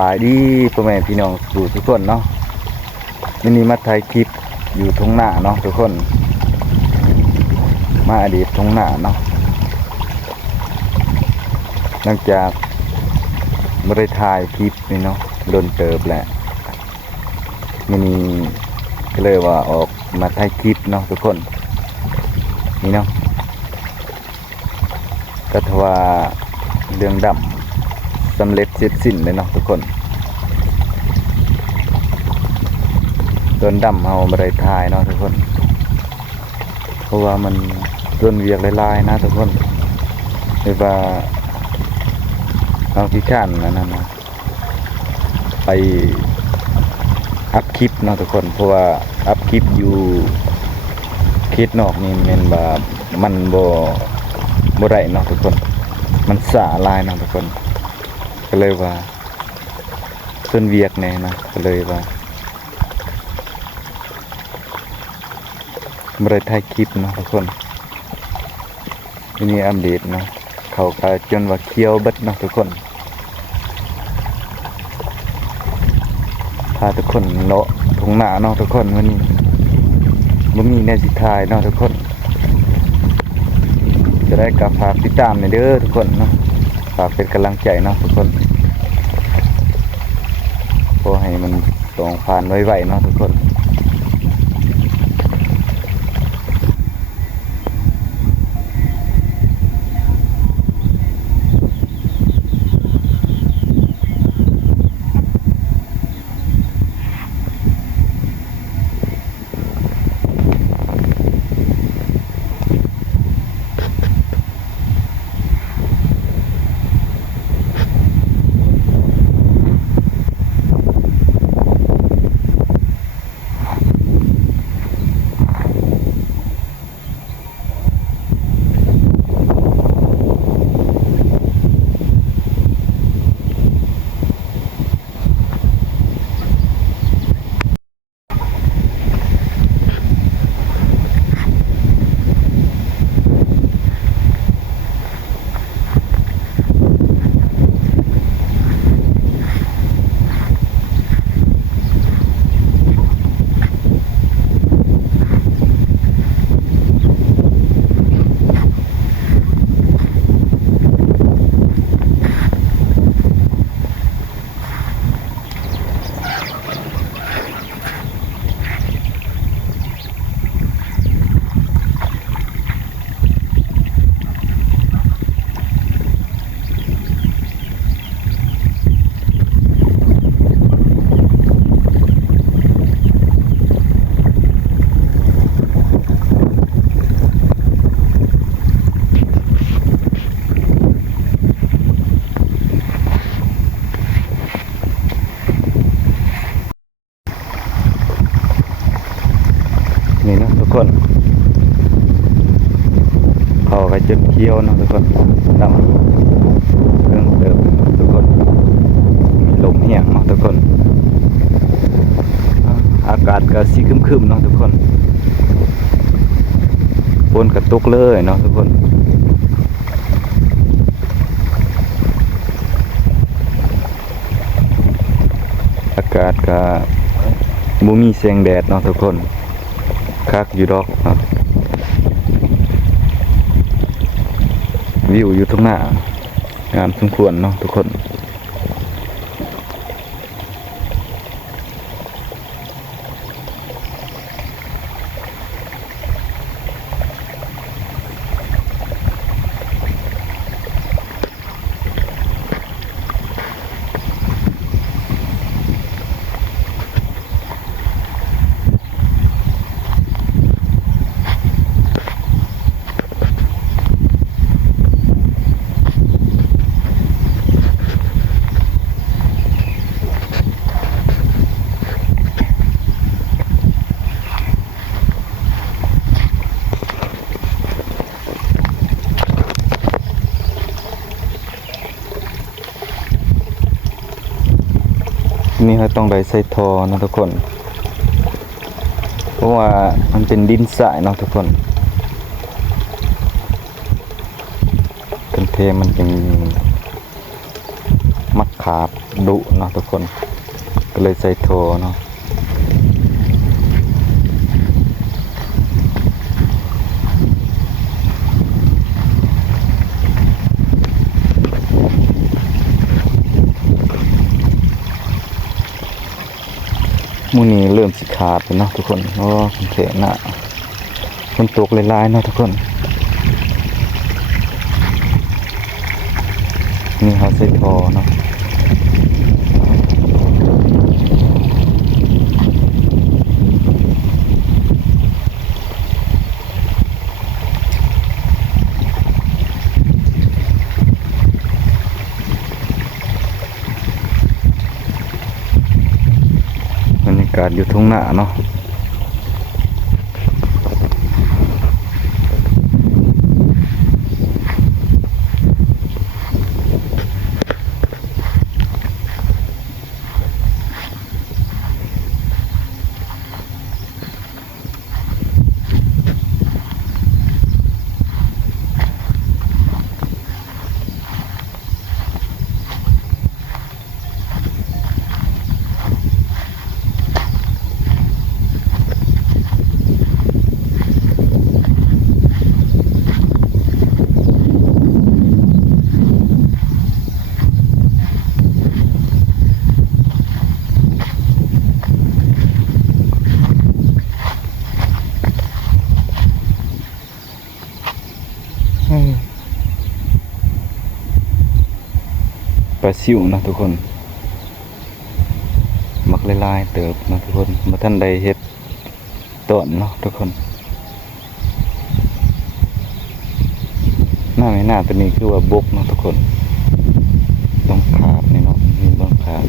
บายดีพ่อแม่พี่น้องทุกคนเนาะวันนี้มาถ่ายคลิปอยู่ทุ่งนาเนาะทุกคนมาอดีตทุ่งนาเนาะหลังจากไม่ได้ถ่ายคลิปนี่เนาะโดนเติบแหละวันนี้ก็เลยว่าออกมาถ่ายคลิปเนาะทุกคนนี่เนาะก็ทว่าเรื่องดำสำเร็จเสร็จสิ้นเลยเนาะทุกคนโดนดำเอาบริทายเนาะทุกคนเพราะว่ามันโดนเวียกลายๆนะทุกคนหรือว่าเอาขี้ข้านนั่นนะไปอัพคลิปเนาะทุกคนเพราะว่าอัพคลิปอยู่คลิปนอกนี่มันบ่ได้เนาะทุกคนมันสาลายเนาะทุกคนก็เลยว่าส่วนเวียกแน่นะก็เลยว่าไม่ได้ถ่ายคลิปเนาะทุกคนทีนี้อัปเดตเนาะเขาก็จนว่าเคี้ยวเบิดเนาะทุกคนพาทุกคนเลาะทุ่งนาเนาะทุกคนวันนี้บ่มีแนวสิถ่ายเนาะทุกคนจะได้กับฝากติดตามในเด้อทุกคนเนาะฝากเป็นกำลังใจเนาะทุกคนขอให้มันส่งผ่านไวๆเนาะทุกคนนี่เนาะทุกคนเขาก็จะเคี้ยวเนาะทุกคนดำเครื่องเติมทุกคนมีลมเหี่ยงเนาะทุกคนอากาศก็สีครึมๆเนาะทุกคนฝนกระตุกเลยเนาะทุกคนอากาศก็บ่มีแสงแดดเนาะทุกคนคักอยู่ดอกวิวอยู่ตรงหน้างามสมควรเนาะทุกคนนี่เราต้องได้ใส่ทอนะทุกคนเพราะว่ามันเป็นดินทรายเนาะทุกคนกันเทมันเป็นมัด ขาดดุเนาะทุกคนก็เลยใส่โทเนาะมื้อนี้เริ่มสิขาดแล้วเนาะทุกคนเพราะว่าเขน่ะมันตกหลายๆเนาะทุกคนนี่เขาใส่โทเนาะบรรยากาศอยู่ทุ่งนาเนาะปลาซิวนะทุกคนมักลายๆเติบนะทุกคนมาท่านใดเฮ็ดต้นเนาะทุกคนหน้าไม่หน้าตัวนี้คือว่าบกเนาะทุกคนต้องขาดนี่เนาะนี่ต้องขาด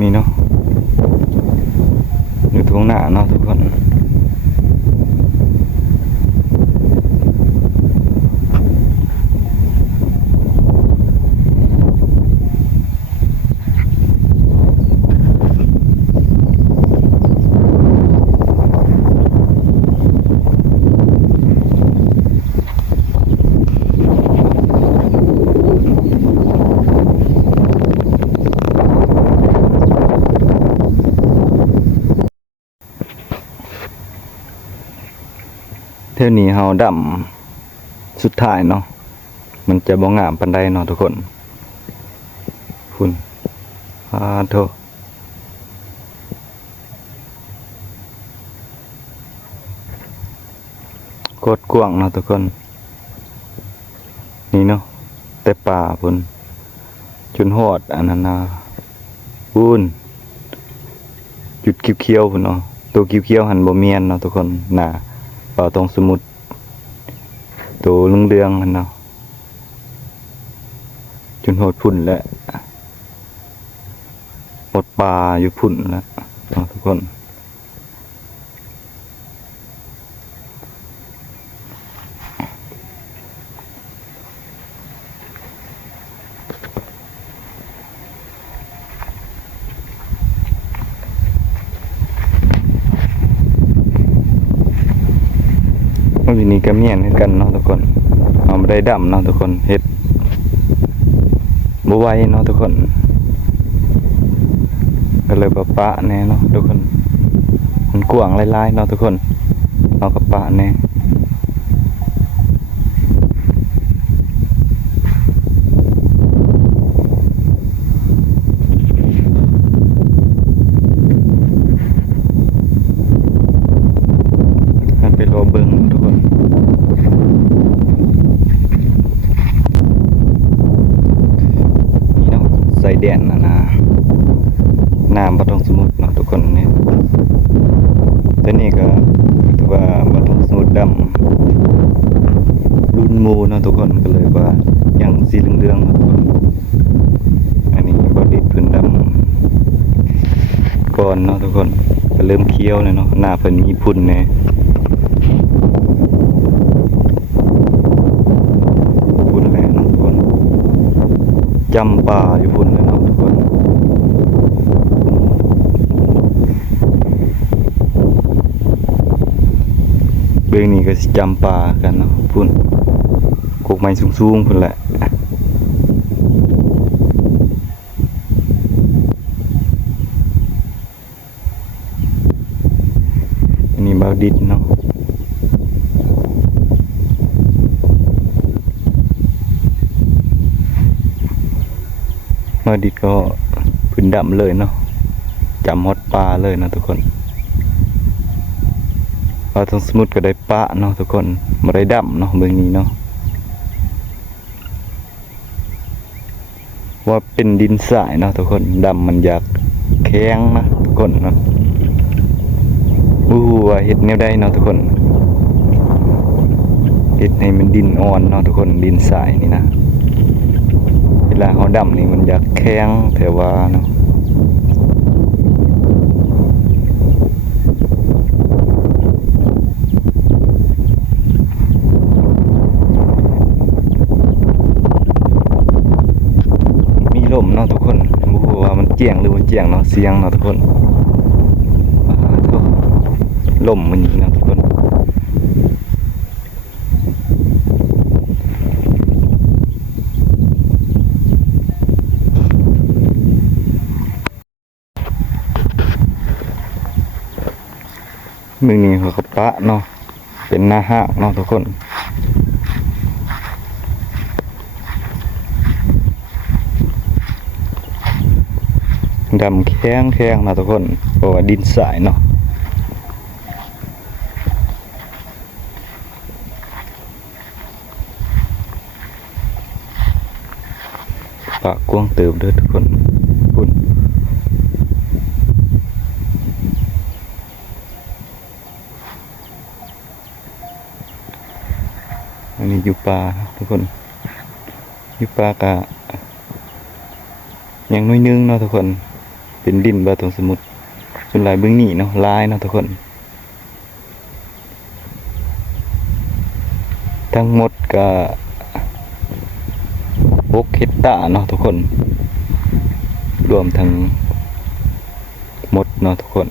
มีเนาะอยู่ทุ่งนาเนาะทุกคนเท่านี้เฮาดำสุดท้ายเนาะมันจะบ่งามปานใดเนาะทุกคนคุณโทกดกว้างเนาะทุกคนนี่เนาะแต่ป่าพุ่นจนฮอดอันนั้นนะพุ่นจุดเขียวๆพุ่นเนาะตัวเขียวๆหันบ่เมียนเนาะทุกคนน่ะป่าตรงสมุทรตัวเรืองๆมันเนาะจนหดพุ่นแล้วหดป่าอยู่พุ่นแล้วทุกคนวันนี้ก็เมียนกันเนาะทุกคนเอาไม่ได้ดำเนาะทุกคนเฮ็ดบ่ไหวเนาะทุกคนก็เลยปะแน่เนาะทุกคนมันกว้างหลายๆเนาะทุกคนเอากับปะแน่ น้ำบ่ต้องสมุทรเนาะทุกคนนี่แต่นี่ก็ถือว่าบ่ต้องสมุทรดำรุ่นหมู่เนาะทุกคนก็เลยว่าอย่างสีเหลืองๆเนาะทุกคนอันนี้บ่ดิดเพิ่นดำก่อนเนาะทุกคนก็เริ่มเคี้ยวแล้วเนาะหน้าเพิ่นมีพุ่นแน่พุ่นแหละเนาะทุกคนจำป่าอยู่พุ่นเลยเนาะทุกคนเบื้องนี้ก็สิจำป่ากันเนาะพุ่นกกไม้สูงๆพุ่นแหละอันนี้บ่าวดิดเนาะบ่าวดิดก็พื้นดำเลยเนาะจำฮอดป่าเลยเนาะทุกคนว่าทางสมุทรก็ได้ปะเนาะทุกคนบ่ได้ดำเนาะเบื้องนี้เนาะว่าเป็นดินทรายเนาะทุกคนดำมันอยากแข็งนะทุกคนเนาะว่าเฮ็ดแนวใดเนาะทุกคนเฮ็ดให้มันดินอ่อนเนาะทุกคนดินทรายนี่นะเวลาเฮาดำนี่มันอยากแข็งแต่ว่าเนาะลมเนาะทุกคนบ่ฮู้ว่ามันเจียงหรือบ่เจียงเนาะเสียงเนาะทุกคนลมมันเนาะทุกคนมื้อนี้เขาก็ปะเนาะเป็นหน้าห้างเนาะทุกคนดำแข็งๆนะทุกคนเพราะว่าดินทรายเนาะปะกว้างเติบเด้อทุกคนพุ่นอันนี้อยู่ป่าทุกคนอยู่ป่ากะยังน้อยนึงเนาะทุกคนเป็นดินบ่ตรงสมุทรส่วนหลายเบื้องนี้เนาะลายเนาะทุกคนทั้งหมดก็6 เฮกตาร์เนาะทุกคนรวมทั้งหมดเนาะทุกคน